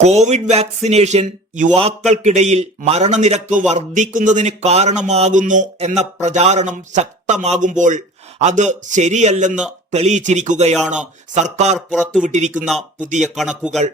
Covid vaccination യുവാക്കൾക്കിടയിൽ മരണനിരക്ക് വർദ്ധിക്കുന്നതിന് കാരണമാകുന്നു എന്ന പ്രചാരണം ശക്തമാകുമ്പോൾ അത് ശരിയല്ലെന്ന് തെളിയിച്ചിരിക്കുകയാണ് സർക്കാർ പുറത്തുവിട്ടിരിക്കുന്ന പുതിയ കണക്കുകൾ.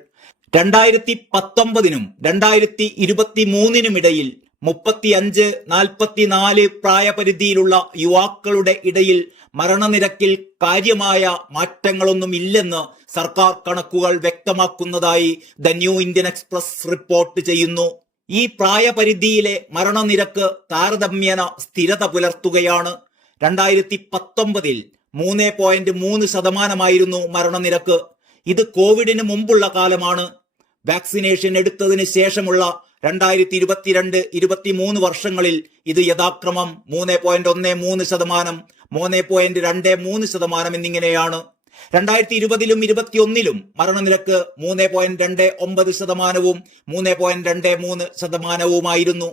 രണ്ടായിരത്തി പത്തൊമ്പതിനും രണ്ടായിരത്തി ഇരുപത്തി മൂന്നിനും ഇടയിൽ മുപ്പത്തിയഞ്ച് നാൽപ്പത്തിനാല് പ്രായപരിധിയിലുള്ള യുവാക്കളുടെ ഇടയിൽ മരണനിരക്കിൽ കാര്യമായ മാറ്റങ്ങളൊന്നും ഇല്ലെന്ന് സർക്കാർ കണക്കുകൾ വ്യക്തമാക്കുന്നതായി the new Indian express report ചെയ്യുന്നു. ഈ പ്രായപരിധിയിലെ മരണനിരക്ക് താരതമ്യേന സ്ഥിരത പുലർത്തുകയാണ്. രണ്ടായിരത്തി പത്തൊമ്പതിൽ മൂന്ന് പോയിന്റ് മൂന്ന് ശതമാനമായിരുന്നു മരണനിരക്ക്. ഇത് കോവിഡിന് മുമ്പുള്ള കാലമാണ്. വാക്സിനേഷൻ എടുത്തതിന് ശേഷമുള്ള രണ്ടായിരത്തി ഇരുപത്തിരണ്ട് ഇരുപത്തിമൂന്ന് വർഷങ്ങളിൽ ഇത് യഥാക്രമം മൂന്ന് പോയിന്റ് ഒന്ന് മൂന്ന് ശതമാനം മൂന്ന് പോയിന്റ് രണ്ട് മൂന്ന് ശതമാനം എന്നിങ്ങനെയാണ്. രണ്ടായിരത്തി ഇരുപതിലും ഇരുപത്തിയൊന്നിലും മരണനിരക്ക് മൂന്ന് പോയിന്റ് രണ്ട് ഒമ്പത് ശതമാനവും മൂന്ന് പോയിന്റ് രണ്ട് മൂന്ന് ശതമാനവുമായിരുന്നു.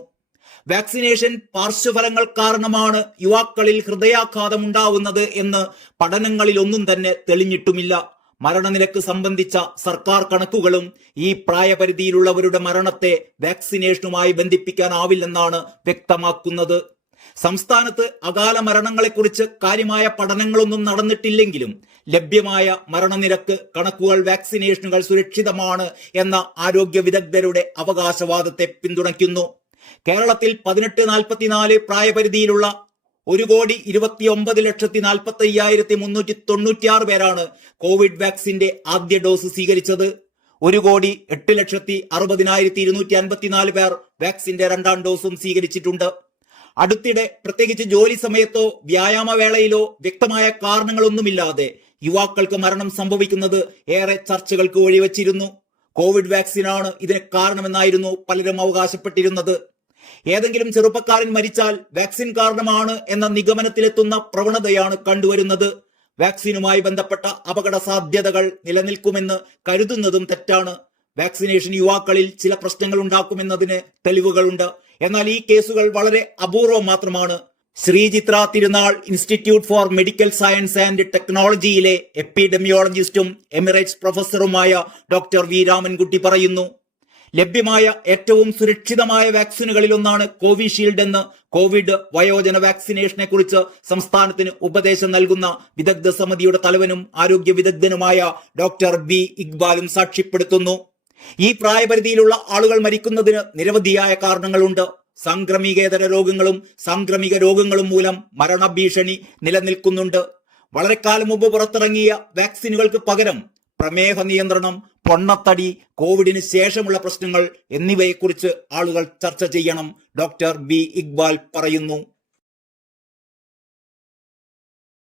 വാക്സിനേഷൻ പാർശ്വഫലങ്ങൾ കാരണമാണ് യുവാക്കളിൽ ഹൃദയാഘാതം ഉണ്ടാവുന്നത് എന്ന് പഠനങ്ങളിലൊന്നും തന്നെ തെളിഞ്ഞിട്ടുമില്ല. മരണനിരക്ക് സംബന്ധിച്ച സർക്കാർ കണക്കുകളും ഈ പ്രായപരിധിയിലുള്ളവരുടെ മരണത്തെ വാക്സിനേഷനുമായി ബന്ധിപ്പിക്കാനാവില്ലെന്നാണ് വ്യക്തമാക്കുന്നത്. സംസ്ഥാനത്ത് അകാല മരണങ്ങളെക്കുറിച്ച് കാര്യമായ പഠനങ്ങളൊന്നും നടന്നിട്ടില്ലെങ്കിലും ലഭ്യമായ മരണനിരക്ക് കണക്കുകൾ വാക്സിനേഷനുകൾ സുരക്ഷിതമാണ് എന്ന ആരോഗ്യ വിദഗ്ധരുടെ അവകാശവാദത്തെ പിന്തുണയ്ക്കുന്നു. കേരളത്തിൽ പതിനെട്ട് നാൽപ്പത്തിനാല് പ്രായപരിധിയിലുള്ള ഒരു കോടി ഇരുപത്തി ഒമ്പത് ലക്ഷത്തി നാൽപ്പത്തി അയ്യായിരത്തി മുന്നൂറ്റി തൊണ്ണൂറ്റിയാറ് പേരാണ് കോവിഡ് വാക്സിന്റെ ആദ്യ ഡോസ് സ്വീകരിച്ചത്. ഒരു കോടി എട്ട് ലക്ഷത്തി അറുപതിനായിരത്തി ഇരുന്നൂറ്റി അൻപത്തിനാല് പേർ വാക്സിന്റെ രണ്ടാം ഡോസും സ്വീകരിച്ചിട്ടുണ്ട്. അടുത്തിടെ പ്രത്യേകിച്ച് ജോലി സമയത്തോ വ്യായാമ വേളയിലോ വ്യക്തമായ കാരണങ്ങളൊന്നുമില്ലാതെ യുവാക്കൾക്ക് മരണം സംഭവിക്കുന്നത് ഏറെ ചർച്ചകൾക്ക് വഴിവെച്ചിരുന്നു. കോവിഡ് വാക്സിനാണ് ഇതിന് കാരണമെന്നായിരുന്നു പലരും അവകാശപ്പെട്ടിരുന്നത്. ഏതെങ്കിലും ചെറുപ്പക്കാരൻ മരിച്ചാൽ വാക്സിൻ കാരണമാണ് എന്ന നിഗമനത്തിലെത്തുന്ന പ്രവണതയാണ് കണ്ടുവരുന്നത്. വാക്സിനുമായി ബന്ധപ്പെട്ട അപകട സാധ്യതകൾ നിലനിൽക്കുമെന്ന് കരുതുന്നതും തെറ്റാണ്. വാക്സിനേഷൻ യുവാക്കളിൽ ചില പ്രശ്നങ്ങൾ ഉണ്ടാക്കുമെന്നതിന് തെളിവുകളുണ്ട്. എന്നാൽ ഈ കേസുകൾ വളരെ അപൂർവം മാത്രമാണ്. Sree Chitra Tirunal institute for medical science and ടെക്നോളജിയിലെ എപ്പിഡെമിയോളജിസ്റ്റും എമിറേറ്റ്സ് പ്രൊഫസറുമായ ഡോക്ടർ വി രാമൻകുട്ടി പറയുന്നു ലഭ്യമായ ഏറ്റവും സുരക്ഷിതമായ വാക്സിനുകളിൽ ഒന്നാണ് കോവിഷീൽഡ് എന്ന് കോവിഡ് വയോജന വാക്സിനേഷനെ കുറിച്ച് സംസ്ഥാനത്തിന് ഉപദേശം നൽകുന്ന വിദഗ്ധ സമിതിയുടെ തലവനും ആരോഗ്യ വിദഗ്ധനുമായ ഡോക്ടർ ബി ഇക്ബാലും സാക്ഷ്യപ്പെടുത്തുന്നു. ഈ പ്രായപരിധിയിലുള്ള ആളുകൾ മരിക്കുന്നതിന് നിരവധിയായ കാരണങ്ങളുണ്ട്. സാംക്രമികേതര രോഗങ്ങളും സാംക്രമിക രോഗങ്ങളും മൂലം മരണഭീഷണി നിലനിൽക്കുന്നുണ്ട്. വളരെ മുമ്പ് പുറത്തിറങ്ങിയ വാക്സിനുകൾക്ക് പകരം പ്രമേഹ നിയന്ത്രണം പൊണ്ണത്തടി കോവിഡിന് ശേഷമുള്ള പ്രശ്നങ്ങൾ എന്നിവയെക്കുറിച്ച് ആളുകൾ ചർച്ച ചെയ്യണം. ഡോക്ടർ ബി ഇക്ബാൽ പറയുന്നു.